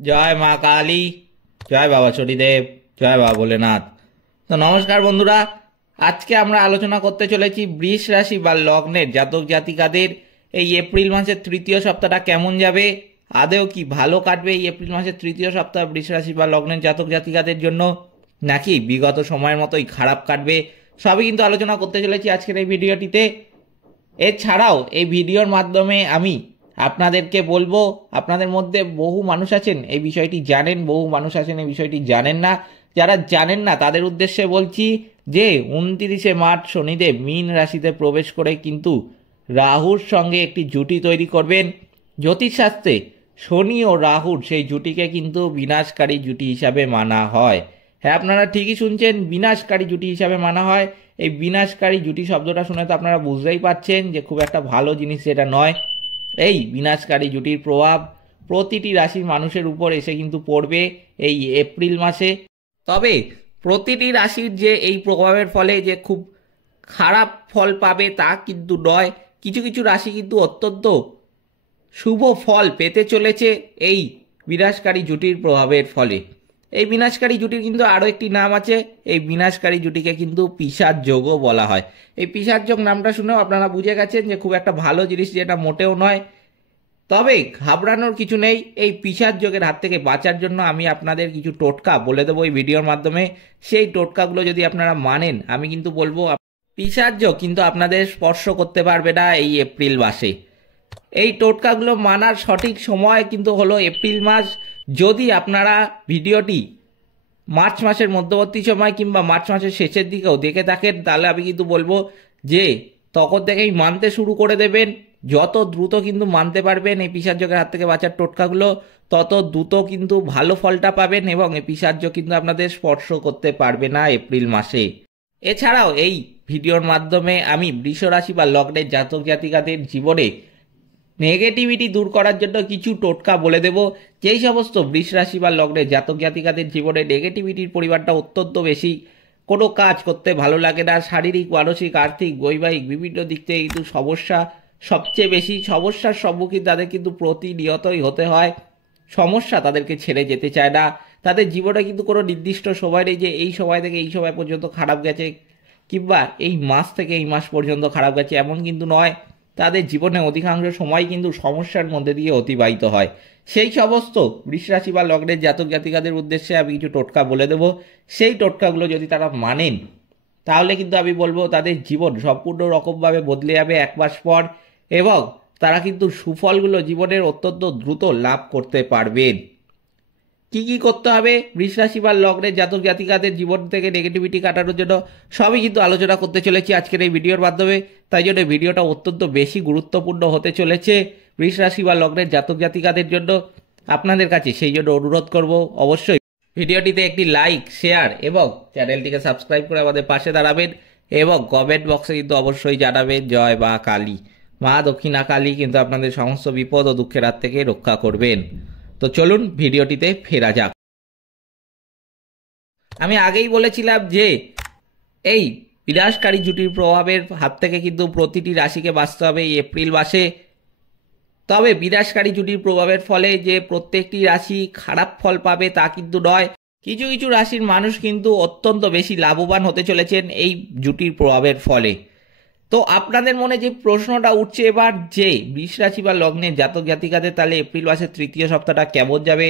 জয় মা কালী, জয় বাবা শনিদেব, জয় বাবা ভোলেনাথ। তো নমস্কার বন্ধুরা, আজকে আমরা আলোচনা করতে চলেছি বৃষ রাশি বা লগ্নের জাতক জাতিকাদের এই এপ্রিল মাসের তৃতীয় সপ্তাহটা কেমন যাবে, আদেও কি ভালো কাটবে এই এপ্রিল মাসের তৃতীয় সপ্তাহ বৃষ রাশি বা লগ্নের জাতক জাতিকাদের জন্য, নাকি বিগত সময়ের মতোই খারাপ কাটবে, সবই কিন্তু আলোচনা করতে চলেছি আজকের এই ভিডিওটিতে। এছাড়াও এই ভিডিওর মাধ্যমে আমি আপনাদেরকে বলবো, আপনাদের মধ্যে বহু মানুষ আছেন এই বিষয়টি জানেন, বহু মানুষ আছেন এই বিষয়টি জানেন না। যারা জানেন না তাদের উদ্দেশ্যে বলছি যে 29শে মার্চ শনিদেব মীন রাশিতে প্রবেশ করে কিন্তু রাহুর সঙ্গে একটি জুটি তৈরি করবেন। জ্যোতিষশাস্ত্রে শনি ও রাহুর সেই জুটিকে কিন্তু বিনাশকারী জুটি হিসাবে মানা হয়। হ্যাঁ, আপনারা ঠিকই শুনছেন, বিনাশকারী জুটি হিসাবে মানা হয়। এই বিনাশকারী জুটি শব্দটা শুনে তো আপনারা বুঝতেই পারছেন যে খুব একটা ভালো জিনিস সেটা নয়। এই বিনাশকারী জুটির প্রভাব প্রতিটি রাশির মানুষের উপর এসে কিন্তু পড়বে এই এপ্রিল মাসে। তবে প্রতিটি রাশির যে এই প্রভাবের ফলে যে খুব খারাপ ফল পাবে তা কিন্তু নয়। কিছু কিছু রাশি কিন্তু অত্যন্ত শুভ ফল পেতে চলেছে এই বিনাশকারী জুটির প্রভাবের ফলে। এই বিনাশকারী জুটির কিন্তু আরও একটি নাম আছে, এই বিনাশকারী জুটিকে কিন্তু পিশাচ যোগও বলা হয়। এই পিশাচ যোগ নামটা শুনেও আপনারা বুঝে গেছেন যে খুব একটা ভালো জিনিস যেটা মোটেও নয়। তবে ঘাবড়ানোর কিছু নেই, এই পিশাচ যোগের হাত থেকে বাঁচার জন্য আমি আপনাদের কিছু টোটকা বলে দেবো এই ভিডিওর মাধ্যমে। সেই টোটকাগুলো যদি আপনারা মানেন, আমি কিন্তু বলবো পিশাচ যোগ কিন্তু আপনাদের স্পর্শ করতে পারবে না এই এপ্রিল মাসে। এই টোটকাগুলো মানার সঠিক সময় কিন্তু হলো এপ্রিল মাস। যদি আপনারা ভিডিওটি মার্চ মাসের মধ্যবর্তী সময় কিংবা মার্চ মাসের শেষের দিকেও দেখে থাকেন, তাহলে আমি কিন্তু বলবো যে তখন থেকেই মানতে শুরু করে দেবেন। যত দ্রুত কিন্তু মানতে পারবেন এই পিশাচযোগের হাত থেকে বাঁচার টোটকাগুলো, তত দ্রুত কিন্তু ভালো ফলটা পাবেন এবং এই পিশাচযোগ কিন্তু আপনাদের স্পর্শ করতে পারবে না এপ্রিল মাসে। এছাড়াও এই ভিডিওর মাধ্যমে আমি বৃষ রাশি বা লগ্নের জাতক জাতিকাদের জীবনে নেগেটিভিটি দূর করার জন্য কিছু টোটকা বলে দেব। যেই সমস্ত বৃষ রাশি বা লগ্নের জাতক জাতিকাদের জীবনে নেগেটিভিটির পরিমাণটা অত্যন্ত বেশি, কোনো কাজ করতে ভালো লাগে না, শারীরিক মানসিক আর্থিক বৈবাহিক বিভিন্ন দিক থেকে কিন্তু সমস্যা সবচেয়ে বেশি, সমস্যার সম্মুখীন তাদের কিন্তু প্রতিনিয়তই হতে হয়। সমস্যা তাদেরকে ছেড়ে যেতে চায় না। তাদের জীবনে কিন্তু কোনো নির্দিষ্ট সময় নেই যে এই সময় থেকে এই সময় পর্যন্ত খারাপ গেছে কিংবা এই মাস থেকে এই মাস পর্যন্ত খারাপ গেছে, এমন কিন্তু নয়। তাদের জীবনে অধিকাংশ সময় কিন্তু সমস্যার মধ্যে দিয়ে অতিবাহিত হয়। সেই সমস্ত বৃষ রাশি বা লগ্নের জাতক জাতিকাদের উদ্দেশ্যে আমি কিছু টোটকা বলে দেব। সেই টোটকাগুলো যদি তারা মানেন, তাহলে কিন্তু আমি বলবো তাদের জীবন সম্পূর্ণ রকমভাবে বদলে যাবে এক মাস পর, এবং তারা কিন্তু সুফলগুলো জীবনের অত্যন্ত দ্রুত লাভ করতে পারবেন। কি কি করতে হবে বৃষ রাশি বা লগ্নের জাতক জাতিকাদের জীবন থেকে নেগেটিভিটি কাটানোর জন্য, সবই কিন্তু আলোচনা করতে চলেছি আজকের এই ভিডিওর মাধ্যমে। তাই জন্য ভিডিওটা অত্যন্ত বেশি গুরুত্বপূর্ণ হতে চলেছে বৃষ রাশি বা লগ্নের জাতক জাতিকাদের জন্য। আপনাদের কাছে সেই জন্য অনুরোধ করব, অবশ্যই ভিডিওটিতে একটি লাইক, শেয়ার এবং চ্যানেলটিকে সাবস্ক্রাইব করে আমাদের পাশে দাঁড়াবেন এবং কমেন্ট বক্সে কিন্তু অবশ্যই জানাবেন জয় মা কালী। মা দক্ষিণা কালী কিন্তু আপনাদের সমস্ত বিপদ ও দুঃখের হাত থেকে রক্ষা করবেন। তো চলুন ভিডিওটিতে ফেরা যাক। আমি আগেই বলেছিলাম যে এই বিনাশকারী জুটির প্রভাবের হাত থেকে কিন্তু প্রতিটি রাশিকে বাঁচতে হবে এই এপ্রিল মাসে। তবে বিনাশকারী জুটির প্রভাবের ফলে যে প্রত্যেকটি রাশি খারাপ ফল পাবে তা কিন্তু নয়। কিছু কিছু রাশির মানুষ কিন্তু অত্যন্ত বেশি লাভবান হতে চলেছেন এই জুটির প্রভাবের ফলে। তো আপনাদের মনে যে প্রশ্নটা উঠছে এবার, যে বৃষ রাশি বা লগ্নের জাতক জাতিকাদের তাহলে এপ্রিল মাসের তৃতীয় সপ্তাহটা কেমন যাবে,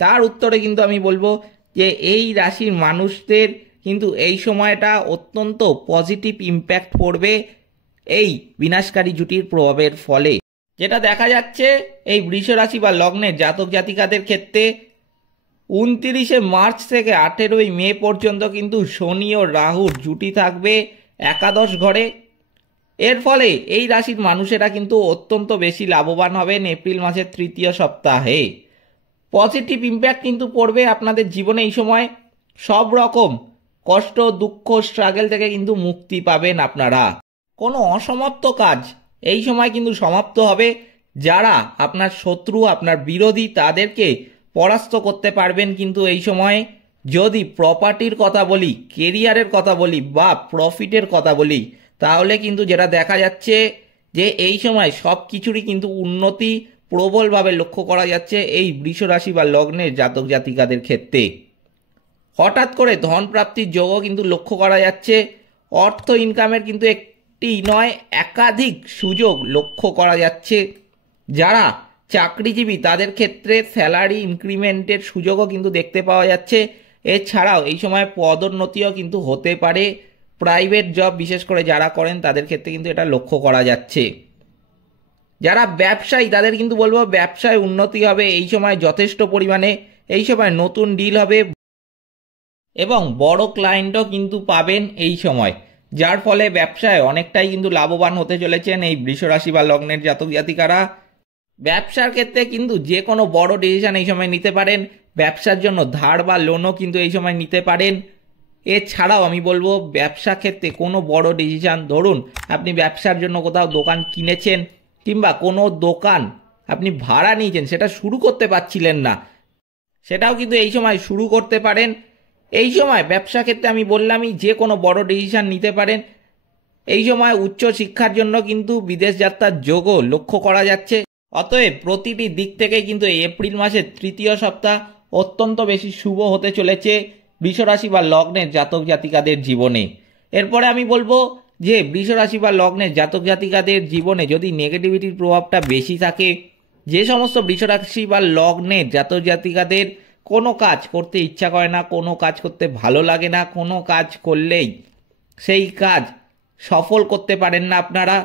তার উত্তরে কিন্তু আমি বলবো যে এই রাশির মানুষদের কিন্তু এই সময়টা অত্যন্ত পজিটিভ ইম্প্যাক্ট পড়বে এই বিনাশকারী জুটির প্রভাবের ফলে। যেটা দেখা যাচ্ছে এই বৃষ রাশি বা লগ্নের জাতক জাতিকাদের ক্ষেত্রে 29শে মার্চ থেকে 18ই মে পর্যন্ত কিন্তু শনি ও রাহুর জুটি থাকবে একাদশ ঘরে। এর ফলে এই রাশির মানুষেরা কিন্তু অত্যন্ত বেশি লাভবান হবেন এপ্রিল মাসের তৃতীয় সপ্তাহে। পজিটিভ ইম্প্যাক্ট কিন্তু পড়বে আপনাদের জীবনে এই সময়। সব রকম কষ্ট, দুঃখ, স্ট্রাগল থেকে কিন্তু মুক্তি পাবেন আপনারা। কোনো অসমাপ্ত কাজ এই সময় কিন্তু সমাপ্ত হবে। যারা আপনার শত্রু, আপনার বিরোধী, তাদেরকে পরাস্ত করতে পারবেন কিন্তু এই সময়ে। যদি প্রপার্টির কথা বলি, কেরিয়ারের কথা বলি বা প্রফিটের কথা বলি, তাহলে কিন্তু যেটা দেখা যাচ্ছে যে এই সময় সব কিছুরই কিন্তু উন্নতি প্রবলভাবে লক্ষ্য করা যাচ্ছে এই বৃষ রাশি বা লগ্নের জাতক জাতিকাদের ক্ষেত্রে। হঠাৎ করে ধন প্রাপ্তির যোগও কিন্তু লক্ষ্য করা যাচ্ছে। অর্থ ইনকামের কিন্তু একটি নয় একাধিক সুযোগ লক্ষ্য করা যাচ্ছে। যারা চাকরিজীবী তাদের ক্ষেত্রে স্যালারি ইনক্রিমেন্টের সুযোগও কিন্তু দেখতে পাওয়া যাচ্ছে। এছাড়াও এই সময় পদোন্নতিও কিন্তু হতে পারে। প্রাইভেট জব বিশেষ করে যারা করেন তাদের ক্ষেত্রে কিন্তু এটা লক্ষ্য করা যাচ্ছে। যারা ব্যবসায়ী তাদের কিন্তু বলবো ব্যবসায় উন্নতি হবে এই সময় যথেষ্ট পরিমাণে। এই সময় নতুন ডিল হবে এবং বড় ক্লায়েন্টও কিন্তু পাবেন এই সময়, যার ফলে ব্যবসায় অনেকটাই কিন্তু লাভবান হতে চলেছেন এই বৃষ রাশি বা লগ্নের জাতক জাতিকারা। ব্যবসার ক্ষেত্রে কিন্তু যে কোনো বড় ডিসিশন এই সময় নিতে পারেন। ব্যবসার জন্য ধার বা লোনও কিন্তু এই সময় নিতে পারেন। এছাড়াও আমি বলবো ব্যবসা ক্ষেত্রে কোনো বড় ডিসিশন, ধরুন আপনি ব্যবসার জন্য কোথাও দোকান কিনেছেন কিংবা কোনো দোকান আপনি ভাড়া নিয়েছেন, সেটা শুরু করতে পারছিলেন না, সেটাও কিন্তু এই সময় শুরু করতে পারেন। এই সময় ব্যবসা ক্ষেত্রে আমি বললামই যে কোনো বড় ডিসিশন নিতে পারেন। এই সময় উচ্চ শিক্ষার জন্য কিন্তু বিদেশ যাত্রার যোগও লক্ষ্য করা যাচ্ছে। অতএব প্রতিটি দিক থেকে কিন্তু এই এপ্রিল মাসের তৃতীয় সপ্তাহ অত্যন্ত বেশি শুভ হতে চলেছে বৃষ রাশি বা লগ্নের জাতক জাতিকাদের জীবনে। এরপরে আমি বলবো যে বৃষ রাশি বা লগ্নের জাতক জাতিকাদের জীবনে যদি নেগেটিভিটির প্রভাবটা বেশি থাকে, যে সমস্ত বৃষ রাশি বা লগ্নের জাতক জাতিকাদের কোনো কাজ করতে ইচ্ছা করে না, কোনো কাজ করতে ভালো লাগে না, কোনো কাজ করলেই সেই কাজ সফল করতে পারেন না আপনারা।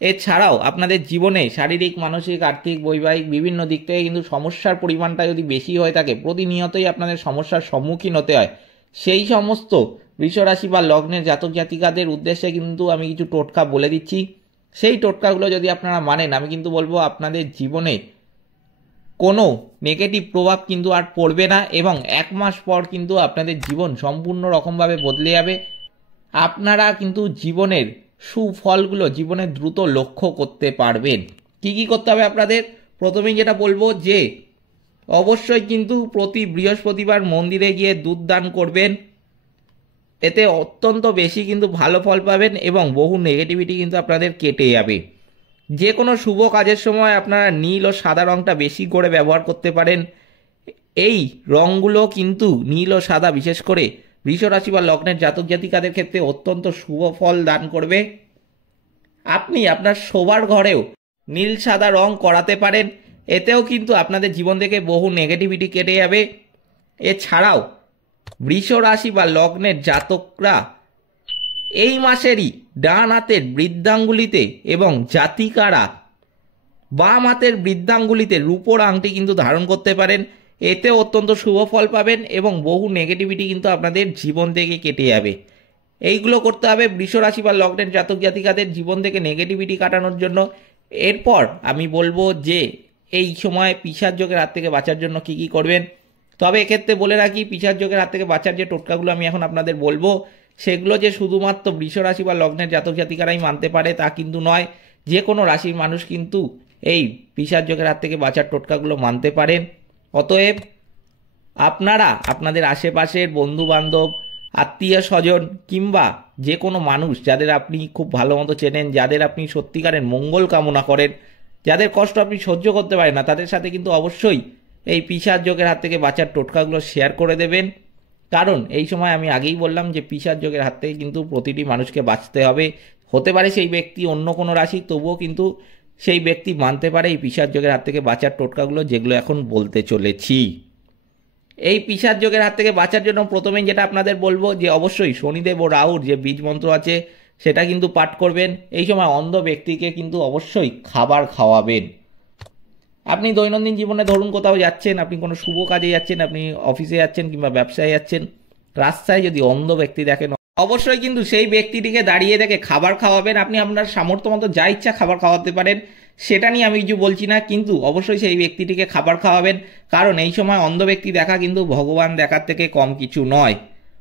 এছাড়াও আপনাদের জীবনে শারীরিক, মানসিক, আর্থিক, বৈবাহিক বিভিন্ন দিক থেকে কিন্তু সমস্যার পরিমাণটা যদি বেশি হয়ে থাকে, প্রতিনিয়তই আপনাদের সমস্যার সম্মুখীন হতে হয়, সেই সমস্ত বৃষ রাশি বা লগ্নের জাতক জাতিকাদের উদ্দেশ্যে কিন্তু আমি কিছু টোটকা বলে দিচ্ছি। সেই টোটকাগুলো যদি আপনারা মানেন, আমি কিন্তু বলবো আপনাদের জীবনে কোনো নেগেটিভ প্রভাব কিন্তু আর পড়বে না এবং 1 মাস পর কিন্তু আপনাদের জীবন সম্পূর্ণ রকমভাবে বদলে যাবে। আপনারা কিন্তু জীবনের সুফলগুলো জীবনে দ্রুত লক্ষ্য করতে পারবেন। কি কি করতে হবে আপনাদের? প্রথমেই যেটা বলবো যে অবশ্যই কিন্তু প্রতি বৃহস্পতিবার মন্দিরে গিয়ে দুধ দান করবেন। এতে অত্যন্ত বেশি কিন্তু ভালো ফল পাবেন এবং বহু নেগেটিভিটি কিন্তু আপনাদের কেটে যাবে। যে কোনো শুভ কাজের সময় আপনারা নীল ও সাদা রঙটা বেশি করে ব্যবহার করতে পারেন। এই রঙগুলো কিন্তু নীল ও সাদা বিশেষ করে বৃষ রাশি বা লগ্নের জাতক জাতিকাদের ক্ষেত্রে অত্যন্ত শুভ ফল দান করবে। আপনি আপনার শোবার ঘরেও নীল সাদা রং করাতে পারেন, এতেও কিন্তু আপনাদের জীবন থেকে বহু নেগেটিভিটি কেটে যাবে। এছাড়াও বৃষ রাশি বা লগ্নের জাতকরা এই মাসেরই ডান হাতের বৃদ্ধাঙ্গুলিতে এবং জাতিকারা বাম হাতের বৃদ্ধাঙ্গুলিতে রূপোর আংটি কিন্তু ধারণ করতে পারেন। এতে অত্যন্ত শুভ ফল পাবেন এবং বহু নেগেটিভিটি কিন্তু আপনাদের জীবন থেকে কেটে যাবে। এইগুলো করতে হবে বৃষ রাশি বা লগ্নের জাতক জাতিকাদের জীবন থেকে নেগেটিভিটি কাটানোর জন্য। এরপর আমি বলবো যে এই সময় পিশাচ যোগের হাত থেকে বাঁচার জন্য কি কি করবেন। তবে এক্ষেত্রে বলে রাখি, পিশাচ যোগের হাত থেকে বাঁচার যে টোটকাগুলো আমি এখন আপনাদের বলবো, সেগুলো যে শুধুমাত্র বৃষ রাশি বা লগ্নের জাতক জাতিকারাই মানতে পারে তা কিন্তু নয়। যে কোনো রাশির মানুষ কিন্তু এই পিশাচ যোগের হাত থেকে বাঁচার টোটকাগুলো মানতে পারেন। অতএব আপনারা আপনাদের আশেপাশের বন্ধু বান্ধব, আত্মীয় স্বজন কিংবা যে কোনো মানুষ যাদের আপনি খুব ভালো মতো চেনেন, যাদের আপনি সত্যিকারের মঙ্গল কামনা করেন, যাদের কষ্ট আপনি সহ্য করতে পারেন না, তাদের সাথে কিন্তু অবশ্যই এই পিশাচ যোগের হাত থেকে বাঁচার টোটকাগুলো শেয়ার করে দেবেন। কারণ এই সময় আমি আগেই বললাম যে পিশাচ যোগের হাত থেকে কিন্তু প্রতিটি মানুষকে বাঁচতে হবে। হতে পারে সেই ব্যক্তি অন্য কোনো রাশি, তবুও কিন্তু সেই ব্যক্তি মানতে পারে এই পিশাচ যোগের হাত থেকে বাঁচার টোটকাগুলো, যেগুলো এখন বলতে চলেছি। এই পিশাচ যোগের হাত থেকে বাঁচার জন্য প্রথমেই যেটা আপনাদের বলবো যে অবশ্যই শনিদেব ও রাহুর যে বীজ মন্ত্র আছে সেটা কিন্তু পাঠ করবেন। এই সময় অন্ধ ব্যক্তিকে কিন্তু অবশ্যই খাবার খাওয়াবেন। আপনি দৈনন্দিন জীবনে ধরুন কোথাও যাচ্ছেন, আপনি কোনো শুভ কাজে যাচ্ছেন, আপনি অফিসে যাচ্ছেন কিংবা ব্যবসায় যাচ্ছেন, রাস্তায় যদি অন্ধ ব্যক্তি দেখেন অবশ্যই কিন্তু সেই ব্যক্তিটিকে দাঁড়িয়ে দেখে খাবার খাওয়াবেন। আপনি আপনার সামর্থ্য মতো যা ইচ্ছা খাবার খাওয়াতে পারেন, সেটা নিয়ে আমি কিছু বলছি না, কিন্তু অবশ্যই সেই ব্যক্তিটিকে খাবার খাওয়াবেন। কারণ এই সময় অন্ধ ব্যক্তি দেখা কিন্তু ভগবান দেখার থেকে কম কিছু নয়।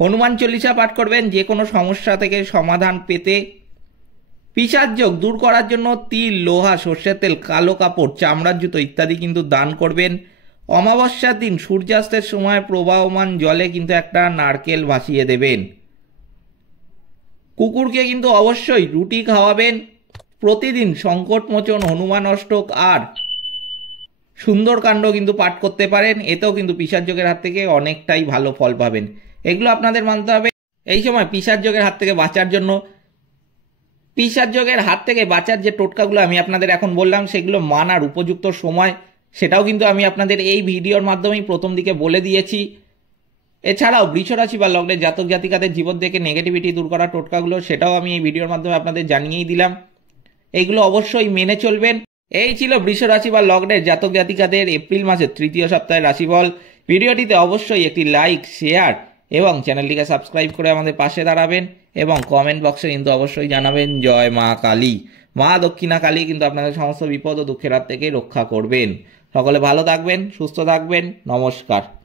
হনুমান চল্লিশা পাঠ করবেন যে কোনো সমস্যা থেকে সমাধান পেতে। পিশাচ যোগ দূর করার জন্য তিল, লোহা, সর্ষের তেল, কালো কাপড়, চামড়ার জুতো ইত্যাদি কিন্তু দান করবেন। অমাবস্যার দিন সূর্যাস্তের সময় প্রবাহমান জলে কিন্তু একটা নারকেল ভাসিয়ে দেবেন। কুকুরকে কিন্তু অবশ্যই রুটি খাওয়াবেন। প্রতিদিন সংকটমোচন, হনুমান অষ্টক আর সুন্দরকাণ্ড কিন্তু পাঠ করতে পারেন, এতেও কিন্তু পিশাচ যোগের হাত থেকে অনেকটাই ভালো ফল পাবেন। এগুলো আপনাদের মানতে হবে। এই সময় পিশাচ যোগের হাত থেকে বাঁচার জন্য, পিশাচ যোগের হাত থেকে বাঁচার যে টোটকাগুলো আমি আপনাদের এখন বললাম সেগুলো মানার উপযুক্ত সময় সেটাও কিন্তু আমি আপনাদের এই ভিডিওর মাধ্যমেই প্রথম দিকে বলে দিয়েছি। এছাড়াও বৃষ রাশি বা লগ্নের জাতক জাতিকাদের জীবন থেকে নেগেটিভিটি দূর করার টোটকাগুলো সেটাও আমি এই ভিডিওর মাধ্যমে আপনাদের জানিয়েই দিলাম। এইগুলো অবশ্যই মেনে চলবেন। এই ছিল বৃষ রাশি বা লগ্নের জাতক জাতিকাদের এপ্রিল মাসের তৃতীয় সপ্তাহের রাশিফল। ভিডিওটিতে অবশ্যই একটি লাইক, শেয়ার এবং চ্যানেলটিকে সাবস্ক্রাইব করে আমাদের পাশে দাঁড়াবেন এবং কমেন্ট বক্সে কিন্তু অবশ্যই জানাবেন জয় মা কালী। মা দক্ষিণা কালী কিন্তু আপনাদের সমস্ত বিপদ ও দুঃখের হাত থেকে রক্ষা করবেন। সকলে ভালো থাকবেন, সুস্থ থাকবেন। নমস্কার।